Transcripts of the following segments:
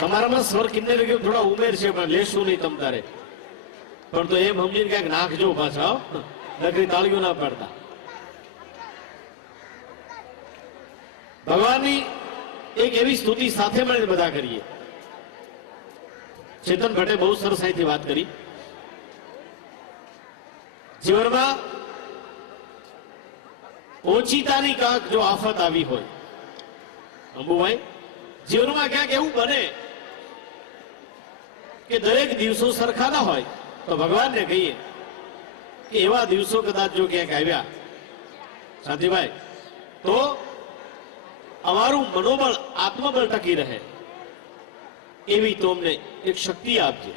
તમારામાં સ્વર કિન્નર થોડા ઉમેર છે પણ લેશું નહીં તમ તારે, પણ તો એમ સમજીને ક્યાંક નાખજો પાછા, નકરી તાળીઓ ના પાડતા. ભગવાનની એક એવી સ્તુતિ સાથે મળીને બધા કરીએ. ચેતન ભટ્ટે બહુ સરસ અહીંથી વાત કરી. જીવનમાં ઓચિતાની કાંક જો આફત આવી હોય, અંબુભાઈ, જીવનમાં ક્યાંક એવું બને કે દરેક દિવસો સરખા ના હોય, તો ભગવાનને કહીએ કે એવા દિવસો કદાચ જો ક્યાંક આવ્યા શાંતિભાઈ, તો અમારું મનોબળ, આત્મબળ ટકી રહે એવી તો અમને એક શક્તિ આપજે.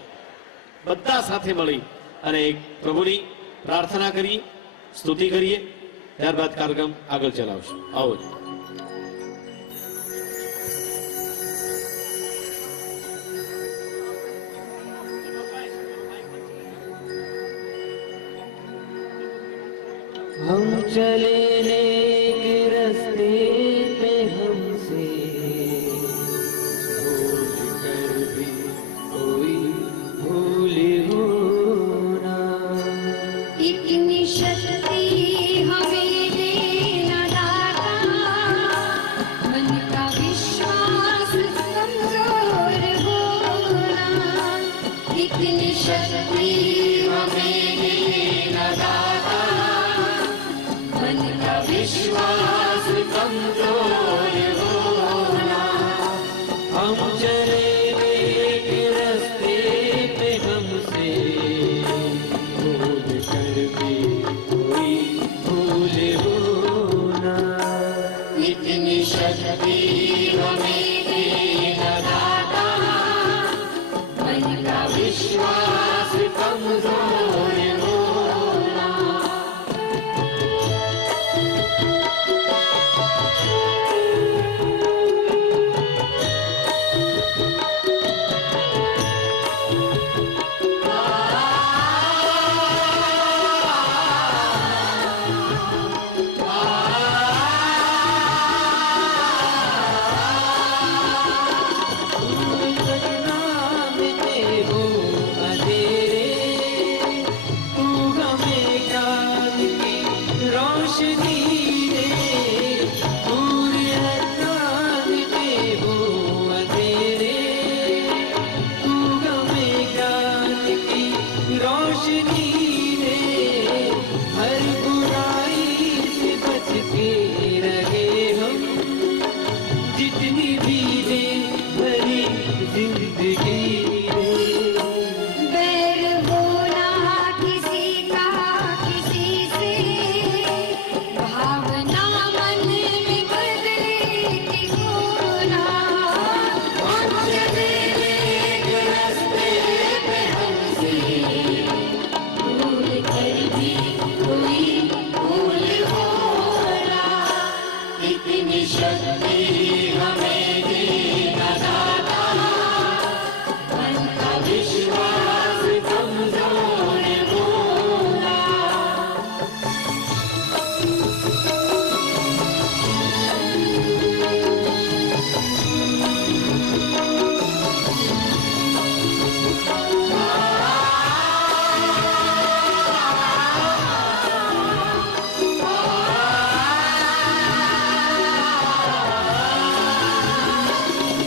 બધા સાથે મળી અને એક પ્રભુની પ્રાર્થના કરીએ, સ્તુતિ કરીએ, ત્યારબાદ કાર્યક્રમ આગળ ચલાવશું. આવો. हम चले नेक रस्ते पे हमसे भूल कर भी कोई भूल हो ना. इतनी शक्ति हमें देना दाता, मन का विश्वास कमजोर होना. इतनी शक्ति हमें देना दाता, मन का विश्वास कमजोर होना. हम चले नेक रस्ते पे हमसे भूल कर भी कोई भूल हो ना. इतनी शक्ति हमें देना दाता, मन का विश्वास कमजोर होना. बदनाम ते हो अंधेरे, तू हमें ज्ञान की रोशनी दे. दूर अज्ञान ते हो अंधेरे, तू हमें ज्ञान की रोशनी दे. हर बुराई से बच के रहे हम, जितनी भी दे भरी जिंदगी दे. बैर होना किसी का किसी से, भावना मन में बदले होना. हम चले नेक रास्ते पे हमसे भूल कर भी कोई भूल होना. इतनी शक्ति हमें देना दाता, मन का विश्वास कमजोर होना.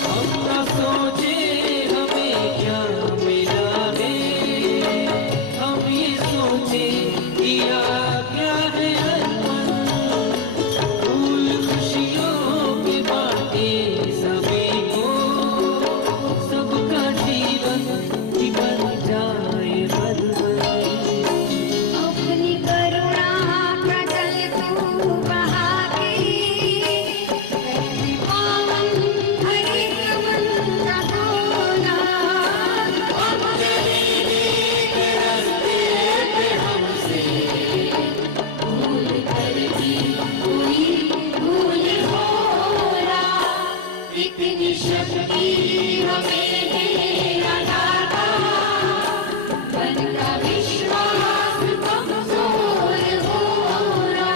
हम न सोचे हमें क्या मिला है, हम ये सोचे किया क्या है अर्पण. फूल खुशियों के बाटे सभी को, सबका जीवन ही बन जाए बदल. अपनी करुणा का जल तू बहा के, पावन हर एक मन का धोना. हम चले नेक रास्ते पे हमसे भूल कर भी कोई भूल होना. इतनी शक्ति हमें देना दाता, मन का विश्वास कमजोर होना.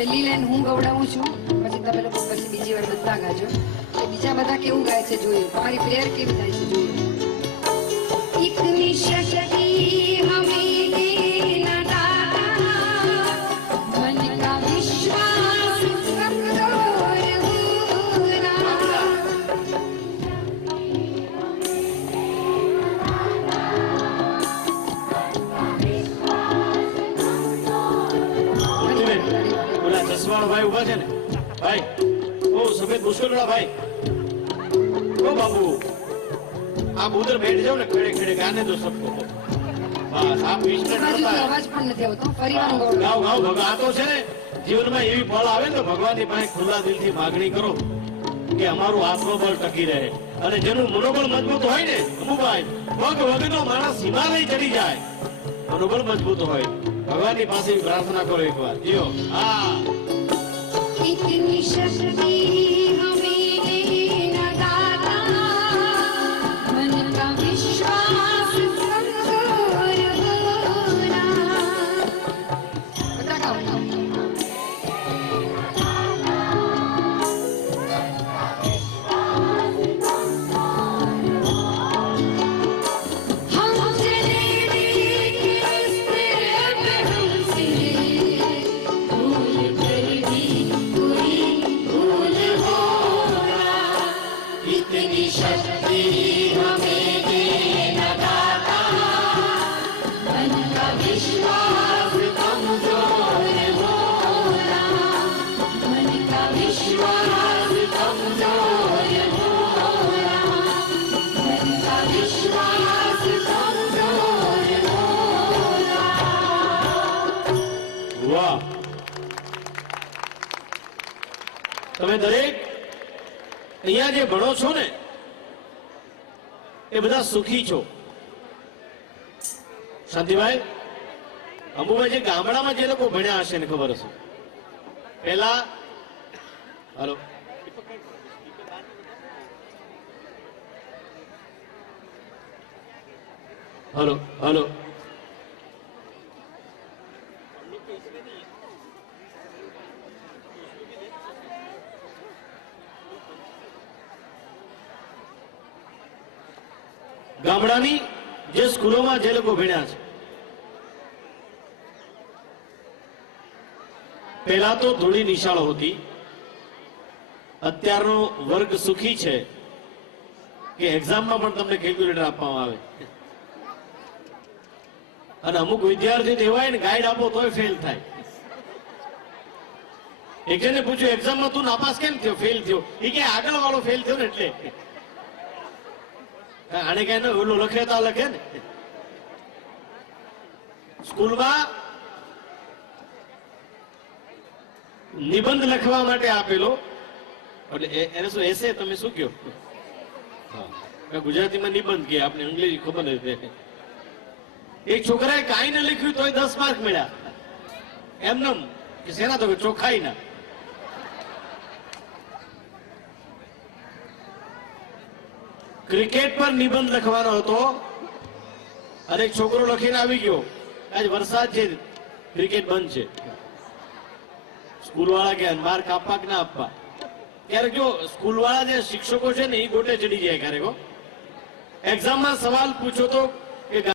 પહેલી લાઈન હું ગવડાવું છું, પછી તમે લોકો પછી બીજી વાર બધા ગાજો. તો બીજા બધા કેવું ગાય છે જોઈએ, તમારી પ્રેયર કેવી થાય છે જોઈએ. इतनी शक्ति हमें देना दाता, मन का विश्वास कमजोर होना. ઓલા ચશ્માળો ભાઈ ઉભા છે ને, ભાઈ ઓ સફેદ મુશ્કેલડા ભાઈ, ઓ બાબુ आप उधर बैठ जाओ ना, खड़े खड़े गाने दो सबको. बस आप 20 मिनट બાજુથી અવાજ પણ નથી આવતો, ફરી વાર ગવડાવો. ગાવ ગાવ ભગવાતો છે ને, જીવનમાં એવી પળ આવે ને તો ભગવાનની પાસે ખુલ્લા દિલથી માગણી કરો કે અમારું આત્મબળ ટકી રહે. અને જેનું મનોબળ મજબૂત હોય ને અમુભાઈ, પગ વગરનો માણસ હિમાલય ચડી જાય. મનોબળ મજબૂત હોય, ભગવાનની પાસે પ્રાર્થના કરો એકવાર. જીઓ હા. इतनी शक्ति हमें देना दाता, मन का विश्वास कमजोर होना. બધા ગાઓ. हम चले देखे रस्ते पे हमसे, भूल कर भी कोई भूल होना. इतनी शक्ति हमें देना दाता, मन का विश्वास कमजोर होना. मन का विश्वास कमजोर होना. मन का विश्वास कमजोर होना. વાહ. તમે દરેક અહીંયા જે ભણો છો ને એ બધા સુખી છો. શાંતિભાઈ, અંબુભાઈ જે ગામડામાં જે લોકો ભણ્યા હશે ને ખબર હશે, પેલા હલો હલો હલો ગામડાની જે સ્કૂલોમાં જે લોકો ભણ્યા છે, પહેલા તો થોડી નિશાળો હતી. અત્યારનો વર્ગ સુખી છે કે એક્ઝામમાં પણ તમને કેલ્ક્યુલેટર આપવામાં આવે. અને અમુક વિદ્યાર્થી તો એવા ને ગાઈડ આપો તોય ફેલ થાય. એક જણે પૂછ્યું એક્ઝામમાં તું નાપાસ કેમ થયો, ફેલ થયો? એ કે આગળ વાળો ફેલ થયો ને એટલે. આને કઈ ઓલું લખે તો લખે ને. સ્કૂલમાં નિબંધ લખવા માટે આપેલો, એટલે એને શું એસે તમે શું કહો? ગુજરાતીમાં નિબંધ કે આપણે અંગ્રેજી ખબર નથી. એક છોકરાએ કાંઈ ન લખ્યું તોય 10 માર્ક મળ્યા એમનેમ, કે શેના તો ચોખ્ખાઈ ના. ક્રિકેટ પર નિબંધ લખવાનો હતો અને એક છોકરો લખીને આવી ગયો આજ વરસાદ છે, ક્રિકેટ બંધ છે. સ્કૂલ વાળા કે માર્ક આપવા કે ના આપવા? ક્યારેક જો સ્કૂલ વાળા જે શિક્ષકો છે ને એ ગોટે ચડી જાય ક્યારેક. એક્ઝામમાં સવાલ પૂછો તો કે